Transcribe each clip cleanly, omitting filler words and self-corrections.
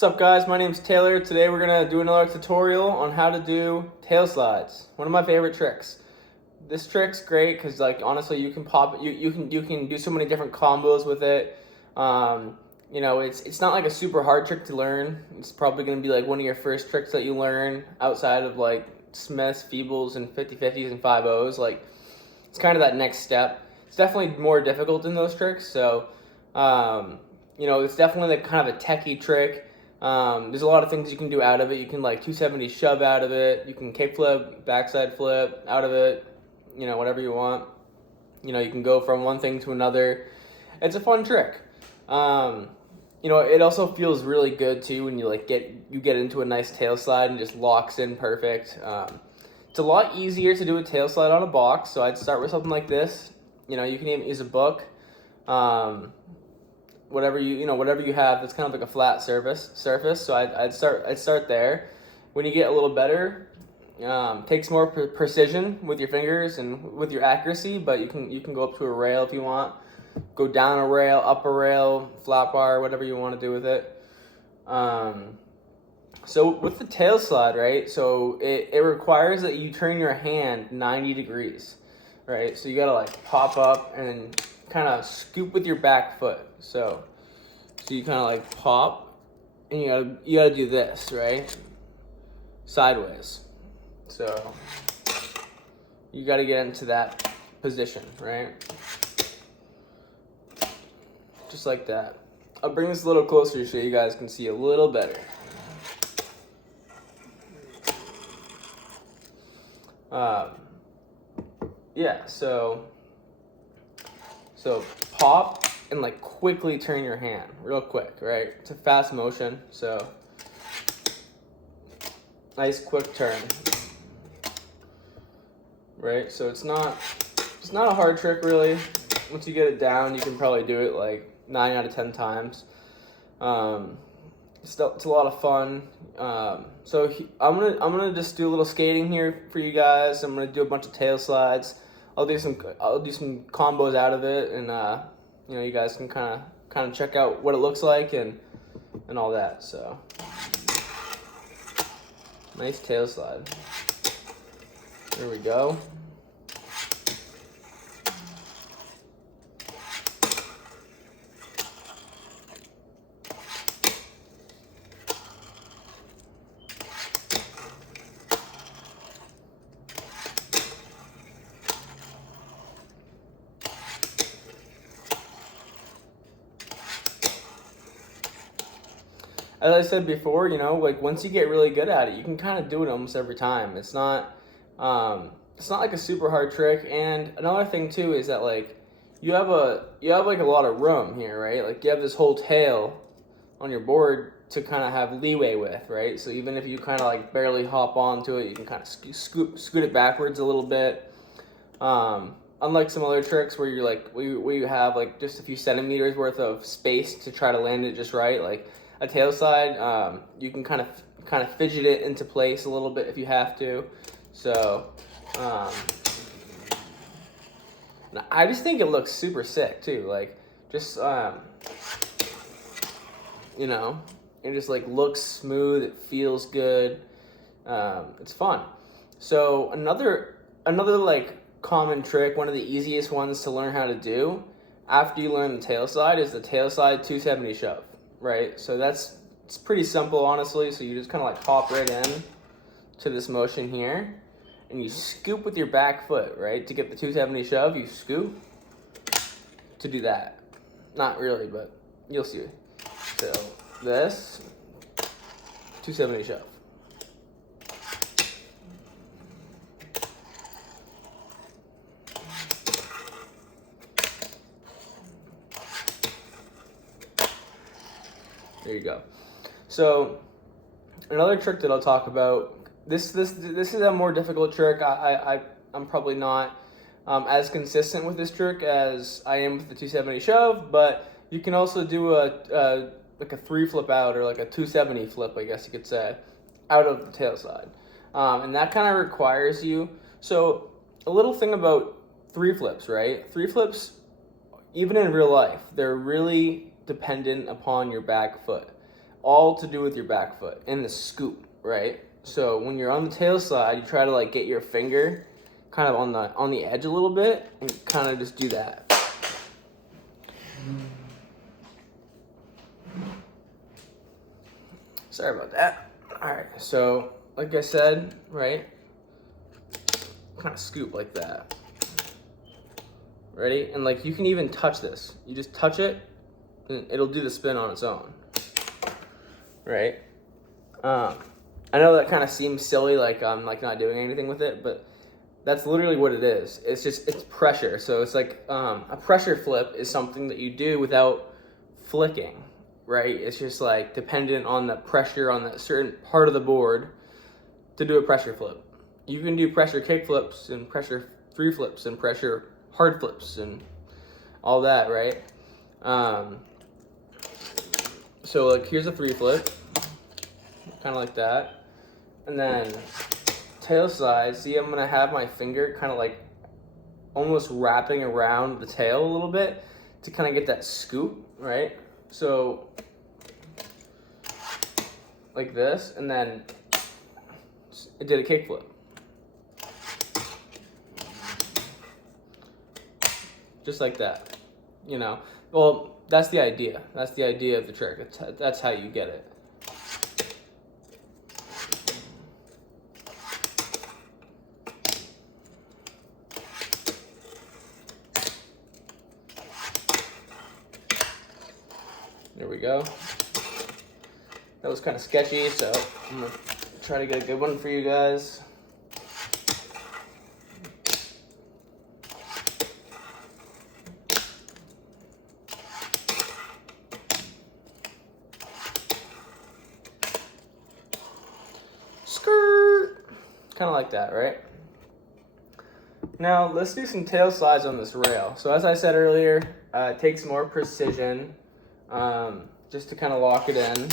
What's up guys, my name's Taylor. Today we're going to do another tutorial on how to do tail slides. One of my favorite tricks. This trick's great because honestly you can pop it, you can do so many different combos with it. It's not like a super hard trick to learn. It's probably going to be like one of your first tricks that you learn outside of like Smiths, Feebles, and 50-50s and 5-0s. Like it's kind of that next step. It's definitely more difficult than those tricks, so it's definitely like kind of a techie trick. There's a lot of things you can do out of it. You can like 270 shove out of it. You can kick flip, backside flip out of it. Whatever you want. You can go from one thing to another. It's a fun trick. It also feels really good too when you get into a nice tail slide and just locks in perfect. It's a lot easier to do a tail slide on a box, so I'd start with something like this. You can even use a book. Whatever you have that's kind of like a flat surface. So I'd start there. When you get a little better, takes more precision with your fingers and with your accuracy, but you can go up to a rail if you want, go down a rail, up a rail, flat bar, whatever you want to do with it. So with the tail slide, right? So it requires that you turn your hand 90 degrees, right? So you gotta like pop up and kind of scoop with your back foot. So you kind of like pop, and you gotta do this, right? Sideways. So you gotta get into that position, right? Just like that. I'll bring this a little closer so you guys can see a little better. So pop and like quickly turn your hand real quick, right? It's a fast motion, so nice quick turn, right? So it's not a hard trick really. Once you get it down, you can probably do it like 9 out of 10 times. It's a lot of fun. I'm gonna just do a little skating here for you guys. I'm gonna do a bunch of tail slides. I'll do some combos out of it, and you guys can kind of check out what it looks like and all that. So nice tail slide. There we go. As I said before, once you get really good at it, you can kind of do it almost every time. It's not like a super hard trick. And another thing too is that like you have like a lot of room here, right? Like you have this whole tail on your board to kind of have leeway with, right? So even if you kind of like barely hop onto it, you can kind of scoot it backwards a little bit. Unlike some other tricks where you have like just a few centimeters worth of space to try to land it just right, like a tail slide, you can kind of fidget it into place a little bit if you have to. So I just think it looks super sick too. Like just it just like looks smooth. It feels good. It's fun. So another like common trick, one of the easiest ones to learn how to do after you learn the tail slide is the tail slide 270 shove. Right, so it's pretty simple, honestly. So you just kind of like hop right in to this motion here, and you scoop with your back foot, right? To get the 270 shove, you scoop to do that. Not really, but you'll see. So this 270 shove. There you go. So another trick that I'll talk about. This is a more difficult trick. I'm probably not as consistent with this trick as I am with the 270 shove, but you can also do like a 3 flip out, or like a 270 flip, I guess you could say, out of the tail slide, and that kind of requires you. So a little thing about 3 flips, right? 3 flips, even in real life, they're really dependent upon your back foot. all to do with your back foot and the scoop, right? So when you're on the tail slide, you try to like get your finger kind of on the edge a little bit and kind of just do that. Sorry about that. All right, so like I said, right, kind of scoop like that. Ready? And like you can even touch this. You just touch it and it'll do the spin on its own. Right? I know that kind of seems silly, like I'm like not doing anything with it, but that's literally what it is. It's pressure. So it's like a pressure flip is something that you do without flicking, right? It's just like dependent on the pressure on that certain part of the board to do a pressure flip. You can do pressure kick flips and pressure free flips and pressure hard flips and all that, right? So like here's a free flip, kind of like that. And then tail slide, see I'm gonna have my finger kind of like almost wrapping around the tail a little bit to kind of get that scoop, right? So like this, and then it did a kick flip. Just like that, you know? Well, that's the idea. That's the idea of the trick. That's how you get it. There we go. That was kind of sketchy, so I'm gonna try to get a good one for you guys. Skirt! Kind of like that, right? Now, let's do some tail slides on this rail. So as I said earlier, it takes more precision just to kind of lock it in.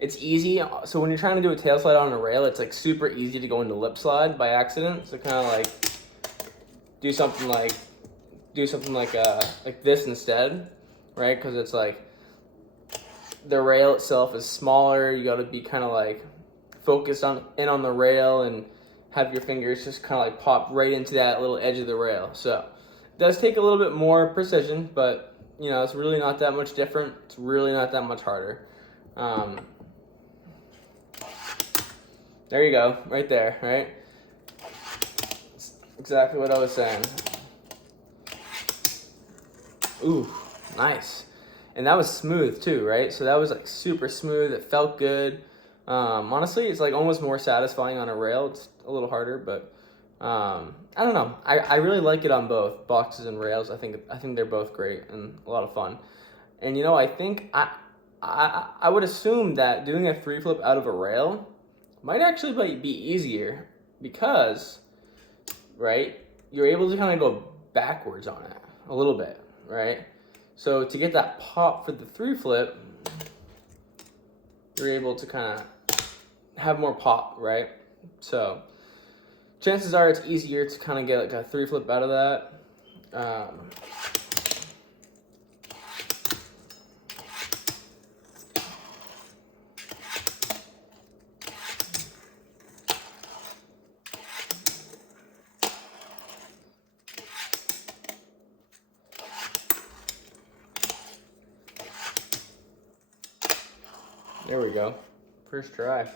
It's easy. So when you're trying to do a tail slide on a rail, it's like super easy to go into lip slide by accident. So kind of like do something like this instead, right? Because it's like the rail itself is smaller. You got to be kind of like focused on the rail and have your fingers just kind of like pop right into that little edge of the rail. So it does take a little bit more precision, but you know, it's really not that much different. It's really not that much harder. There you go, right there, right? That's exactly what I was saying. Ooh, nice. And that was smooth too, right? So that was like super smooth. It felt good. Honestly, it's like almost more satisfying on a rail. It's a little harder, but I don't know. I really like it on both boxes and rails. I think they're both great and a lot of fun. And you know, I think I would assume that doing a free flip out of a rail might actually be easier because, right, you're able to kind of go backwards on it a little bit, right? So to get that pop for the free flip, you're able to kind of have more pop, right? So chances are it's easier to kind of get like a free flip out of that. There we go. First try.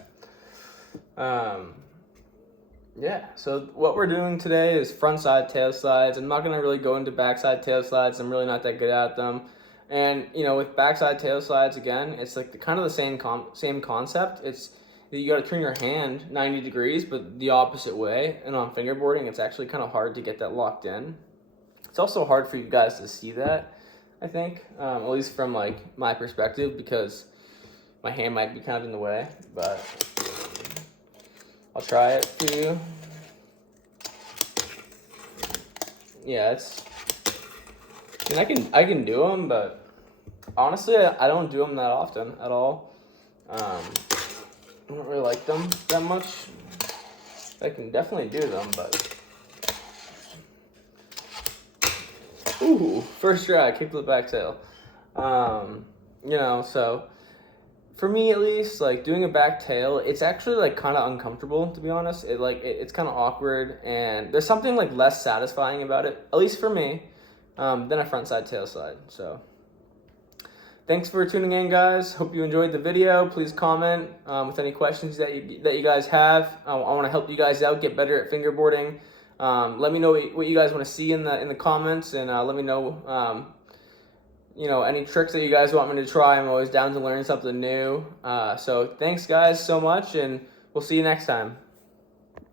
Yeah, so what we're doing today is front side tail slides. I'm not going to really go into backside tail slides. I'm really not that good at them. And, you know, with backside tail slides, again, it's like kind of the same concept. It's that you got to turn your hand 90 degrees, but the opposite way. And on fingerboarding, it's actually kind of hard to get that locked in. It's also hard for you guys to see that, I think, at least from like my perspective, because my hand might be kind of in the way, but I'll try it for you. Yeah, I can do them, but honestly, I don't do them that often at all. I don't really like them that much. I can definitely do them, but ooh, first try, kickflip back tail. You know, so for me at least, like doing a back tail, it's actually like kind of uncomfortable, to be honest. It's kind of awkward, and there's something like less satisfying about it, at least for me, than a front side tail slide. So thanks for tuning in, guys. Hope you enjoyed the video. Please comment with any questions that you guys have. I want to help you guys out, get better at fingerboarding. Let me know what you guys want to see in the comments, and let me know any tricks that you guys want me to try. I'm always down to learn something new. So thanks, guys, so much, and we'll see you next time.